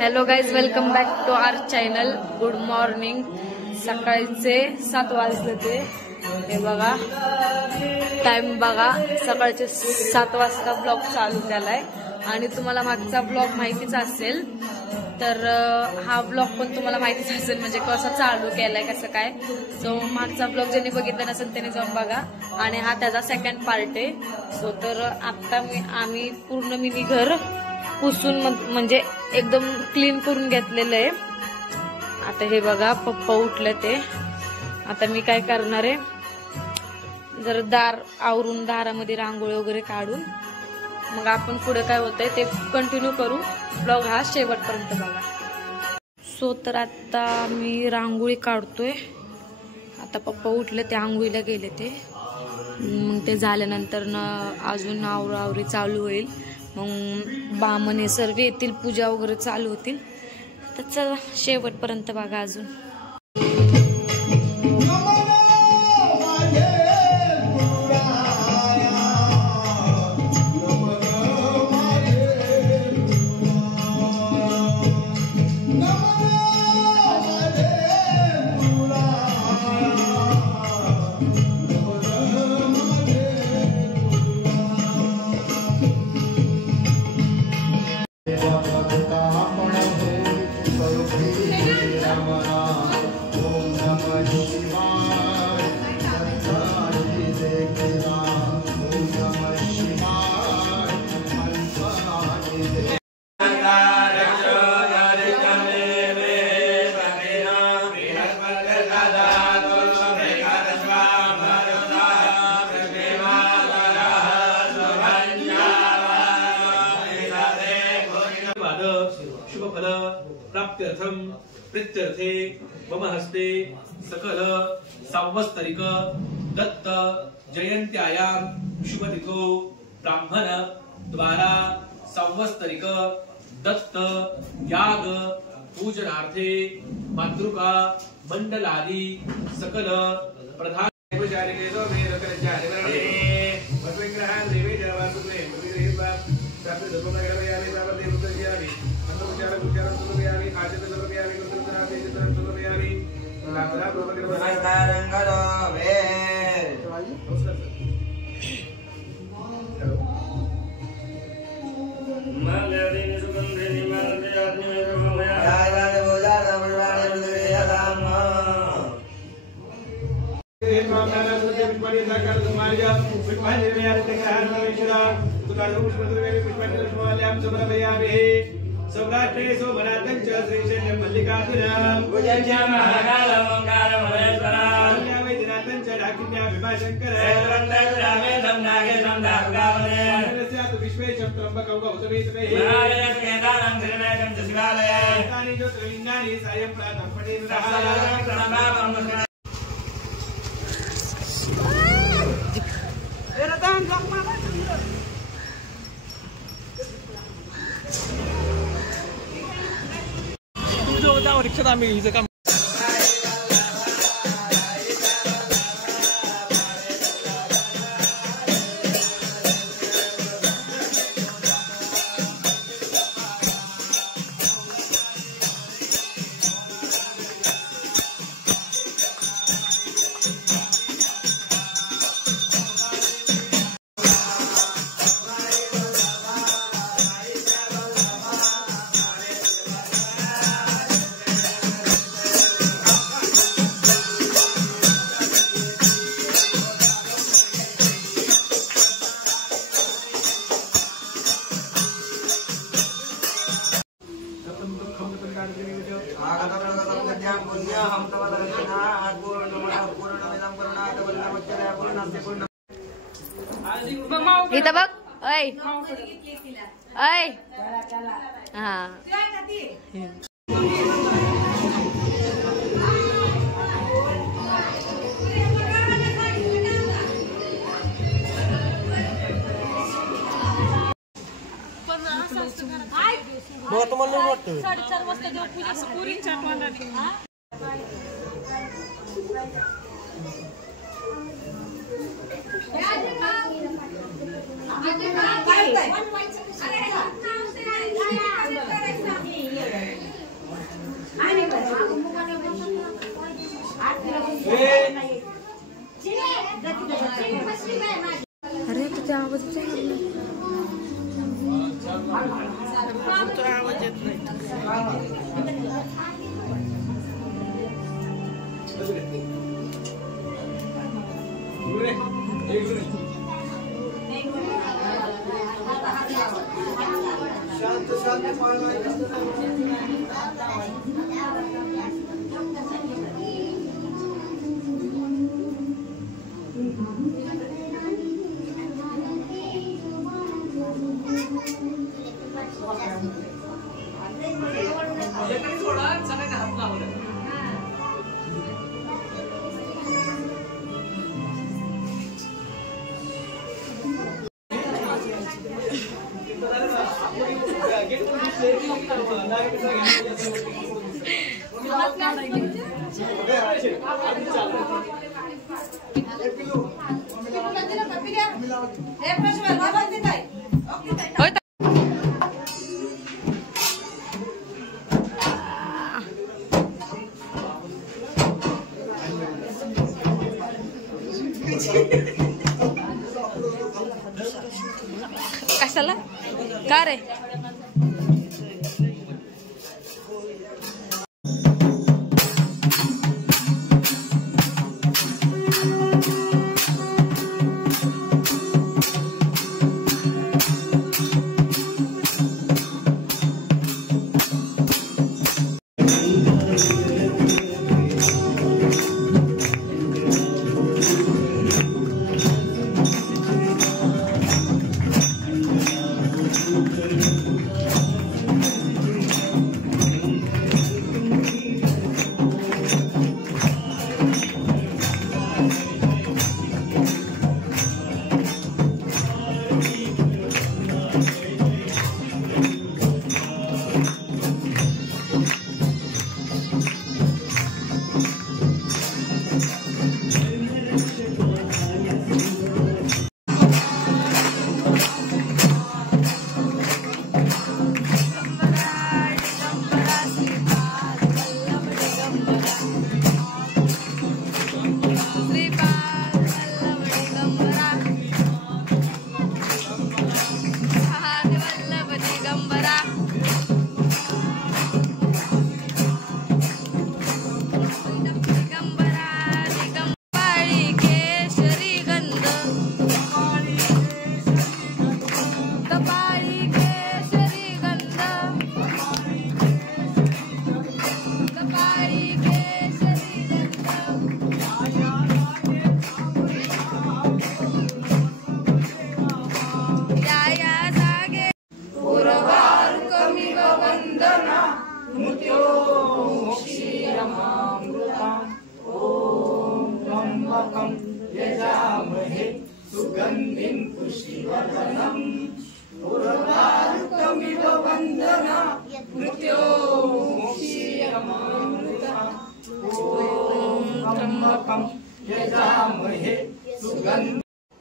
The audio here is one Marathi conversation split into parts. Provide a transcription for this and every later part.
Hello guys, welcome back to our channel. Good morning. सकाळचे 7 वाजले ते. हे बघा टाइम बघा, सकाळचे 7 वाजता ब्लॉग चालू झालाय. आणि तुम्हाला मागचा ब्लॉग माहितीच असेल, तर हा ब्लॉग पण तुम्हाला माहितीच असेल म्हणजे कसा चालू केलाय कसं काय. सो मागचा ब्लॉग ज्यांनी बघितला नसेल त्याने जाऊन बघा. आणि हा त्याचा सेकंड पार्ट आहे. सो तर आता आम्ही पूर्ण मिनी घर पुसून म्हणजे एकदम क्लीन करून घेतलेलं आहे. आता हे बघा पप्पा उठले ते. आता मी काय करणार आहे, जर दार आवरून दारामध्ये रांगोळी वगैरे काढून मग आपण पुढे काय होतंय ते कंटिन्यू करू. ब्लॉग हा शेवटपर्यंत बघा. सो तर आता मी रांगोळी काढतोय. आता पप्पा उठले ते आंघोळीला गेले ते. मग ते झाल्यानंतर अजून आवरावरी चालू होईल. मग बामणे सर्व येतील, पूजा वगैरे चालू होतील. तर चला शेवटपर्यंत बघा अजून. शुभफल प्राप्त्यर्थम प्रीत्यर्थे मम हस्ते सकल सांवत्सरिक दत्त जयंत्यायां शुभतिथो ब्राह्मण द्वारा सांवत्सरिक दत्त याग पूजनार्थे मातृका मंडलादि सकल प्रधान सौराष्ट्रे सोमनाथं च श्रीशैल्यं मल्लिकार्जुनं भुजङ्गं महाकालं ओंकारं महेश्वरं वैद्यनाथं च डाकिन्या भीमाशङ्करं रामेशं नागेशं दारुकावने मनस्यातु विश्वेशं त्र्यम्बकं गौतमीतमे नारायणं केदारं श्रीनाथं च शिवालये तानि ज्योतिर्लिङ्गानि सायं प्रातः पठेत् रिक्षात आम्ही हिचं काम इथं बघ. ऐ ऐ हा तुम्हाला वाटतं 4:30 वाजता देवपूजा पुरीच्या तोंडाने. अरे तुझा आवाज येत नाही. शांत शांत कशाला का रे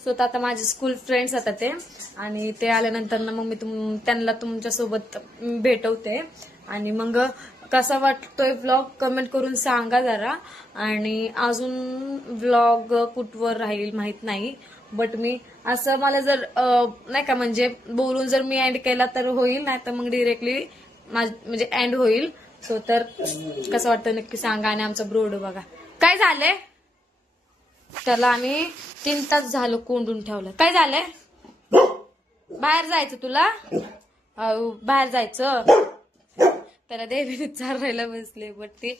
सो आता माझे स्कूल फ्रेंड्स आता ते आणि ते आल्यानंतर ना मग मी त्यांना तुमच्यासोबत भेटवते आणि मग कसा वाटतोय व्लॉग कमेंट करून सांगा जरा. आणि अजून व्लॉग कुठवर राहील माहित नाही, बट मी असं मला जर नाही का म्हणजे बोलून जर मी एंड केला तर होईल, नाही तर मग डिरेक्टली म्हणजे एंड होईल. सो तर कसं वाटतं नक्की सांगा. आणि आमचा ब्रोड बघा काय झालंय, त्याला आम्ही 3 तास झालं कोंडून ठेवलं. काय झालंय, बाहेर जायचं तुला, बाहेर जायचं. त्याला देवीने चारायला बसले बट ते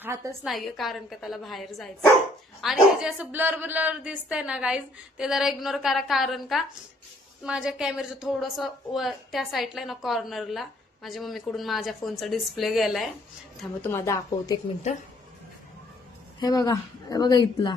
खातच नाहीये कारण का त्याला बाहेर जायचं. आणि जे असं ब्लर ब्लर दिसतंय ना गाईज ते जरा इग्नोर करा, कारण का माझ्या कॅमेऱ्याचं थोडस त्या साईडला आहे ना कॉर्नरला माझ्या मम्मीकडून माझ्या फोनचा डिस्प्ले गेलाय. थांबा तुम्हाला दाखवते 1 मिनिट. हे बघा इथला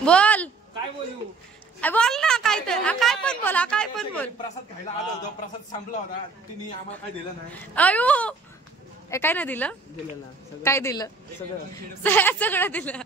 बोल काय बोलू. बोल ना काय तर काय पण बोला काय पण बोल. प्रसाद खायला आलो होतो, प्रसाद संपला होता, तिने आम्हाला काय दिलं नाही. अयो काय नाही दिलं काय दिलं सगळं दिलं.